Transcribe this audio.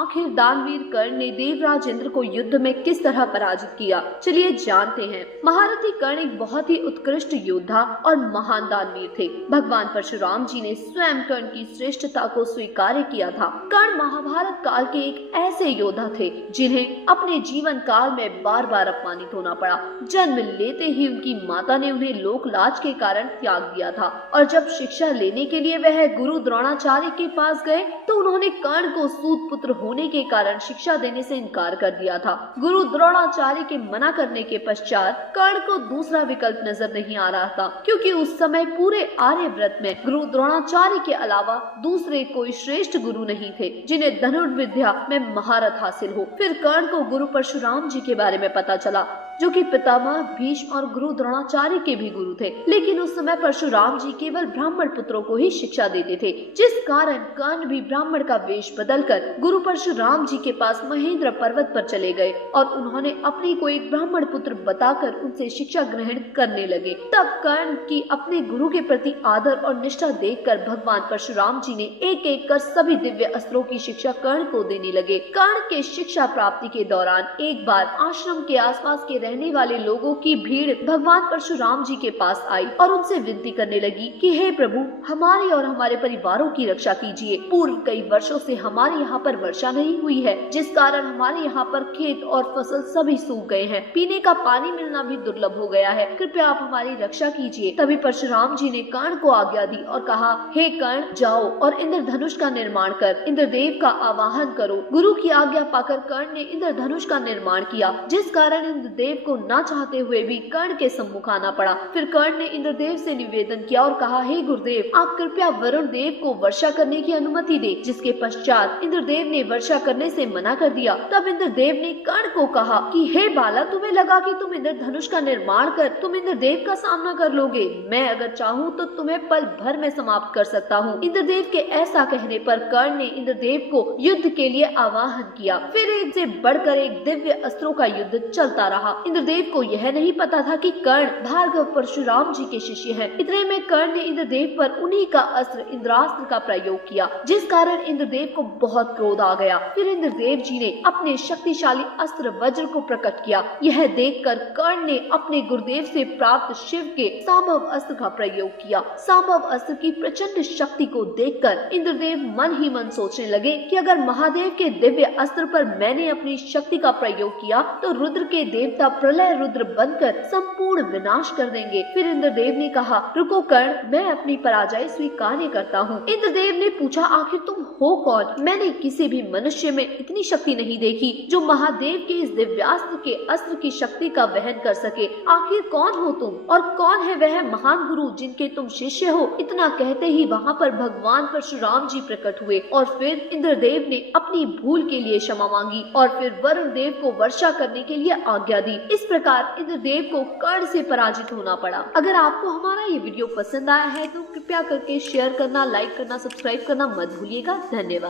आखिर दानवीर कर्ण ने देवराज इंद्र को युद्ध में किस तरह पराजित किया, चलिए जानते हैं। महारथी कर्ण एक बहुत ही उत्कृष्ट योद्धा और महान दानवीर थे। भगवान परशुराम जी ने स्वयं कर्ण की श्रेष्ठता को स्वीकार किया था। कर्ण महाभारत काल के एक ऐसे योद्धा थे जिन्हें अपने जीवन काल में बार बार अपमानित होना पड़ा। जन्म लेते ही उनकी माता ने उन्हें लोक लाज के कारण त्याग दिया था और जब शिक्षा लेने के लिए वह गुरु द्रोणाचार्य के पास गए तो उन्होंने कर्ण को सूत पुत्र होने के कारण शिक्षा देने से इनकार कर दिया था। गुरु द्रोणाचार्य के मना करने के पश्चात कर्ण को दूसरा विकल्प नजर नहीं आ रहा था, क्योंकि उस समय पूरे आर्यव्रत में गुरु द्रोणाचार्य के अलावा दूसरे कोई श्रेष्ठ गुरु नहीं थे जिन्हें धनुर्विद्या में महारत हासिल हो। फिर कर्ण को गुरु परशुराम जी के बारे में पता चला, जो कि पितामह भीष्म और गुरु द्रोणाचार्य के भी गुरु थे। लेकिन उस समय परशुराम जी केवल ब्राह्मण पुत्रों को ही शिक्षा देते थे, जिस कारण कर्ण भी ब्राह्मण का वेश बदलकर गुरु परशुराम जी के पास महेंद्र पर्वत पर चले गए और उन्होंने अपने को एक ब्राह्मण पुत्र बताकर उनसे शिक्षा ग्रहण करने लगे। तब कर्ण की अपने गुरु के प्रति आदर और निष्ठा देखकर भगवान परशुराम जी ने एक एक कर सभी दिव्य अस्त्रों की शिक्षा कर्ण को देने लगे। कर्ण के शिक्षा प्राप्ति के दौरान एक बार आश्रम के आसपास के रहने वाले लोगों की भीड़ भगवान परशुराम जी के पास आई और उनसे विनती करने लगी कि हे प्रभु, हमारे और हमारे परिवारों की रक्षा कीजिए। पूर्व कई वर्षों से हमारे यहाँ पर वर्षा नहीं हुई है, जिस कारण हमारे यहाँ पर खेत और फसल सभी सूख गए हैं। पीने का पानी मिलना भी दुर्लभ हो गया है। कृपया आप हमारी रक्षा कीजिए। तभी परशुराम जी ने कर्ण को आज्ञा दी और कहा, हे कर्ण, जाओ और इंद्रधनुष का निर्माण कर इंद्रदेव का आवाहन करो। गुरु की आज्ञा पाकर कर्ण ने इंद्रधनुष का निर्माण किया, जिस कारण इंद्रदेव को न चाहते हुए भी कर्ण के सम्मुख आना पड़ा। फिर कर्ण ने इंद्रदेव से निवेदन किया और कहा, हे गुरुदेव, आप कृपया वरुण देव को वर्षा करने की अनुमति दे। जिसके पश्चात इंद्रदेव ने वर्षा करने से मना कर दिया। तब इंद्रदेव ने कर्ण को कहा कि हे बालक, तुम्हें लगा कि तुम इंद्रधनुष का निर्माण कर तुम इंद्रदेव का सामना कर लोगे। मैं अगर चाहूँ तो तुम्हें पल भर में समाप्त कर सकता हूँ। इंद्रदेव के ऐसा कहने पर कर्ण ने इंद्रदेव को युद्ध के लिए आवाहन किया। फिर एक से बढ़कर एक दिव्य अस्त्रों का युद्ध चलता रहा। इंद्रदेव को यह नहीं पता था कि कर्ण भार्गव परशुराम जी के शिष्य हैं। इतने में कर्ण ने इंद्रदेव पर उन्हीं का अस्त्र इंद्रास्त्र का प्रयोग किया, जिस कारण इंद्रदेव को बहुत क्रोध आ गया। फिर इंद्रदेव जी ने अपने शक्तिशाली अस्त्र वज्र को प्रकट किया। यह देखकर कर्ण ने अपने गुरुदेव से प्राप्त शिव के सांभव अस्त्र का प्रयोग किया। सांभव अस्त्र की प्रचंड शक्ति को देखकर इंद्रदेव मन ही मन सोचने लगे कि अगर महादेव के दिव्य अस्त्र पर मैंने अपनी शक्ति का प्रयोग किया तो रुद्र के देवता प्रलय रुद्र बनकर संपूर्ण विनाश कर देंगे। फिर इंद्रदेव ने कहा, रुको कर्ण, मैं अपनी पराजय स्वीकार करता हूँ। इंद्रदेव ने पूछा, आखिर तुम हो कौन? मैंने किसी भी मनुष्य में इतनी शक्ति नहीं देखी जो महादेव के इस दिव्यास्त्र के अस्त्र की शक्ति का वहन कर सके। आखिर कौन हो तुम और कौन है वह महान गुरु जिनके तुम शिष्य हो? इतना कहते ही वहाँ पर भगवान परशुराम जी प्रकट हुए और फिर इंद्रदेव ने अपनी भूल के लिए क्षमा मांगी और फिर वरुण देव को वर्षा करने के लिए आज्ञा दी। इस प्रकार इंद्रदेव को कर्ण से पराजित होना पड़ा। अगर आपको हमारा ये वीडियो पसंद आया है तो कृपया करके शेयर करना, लाइक करना, सब्सक्राइब करना मत भूलिएगा। धन्यवाद।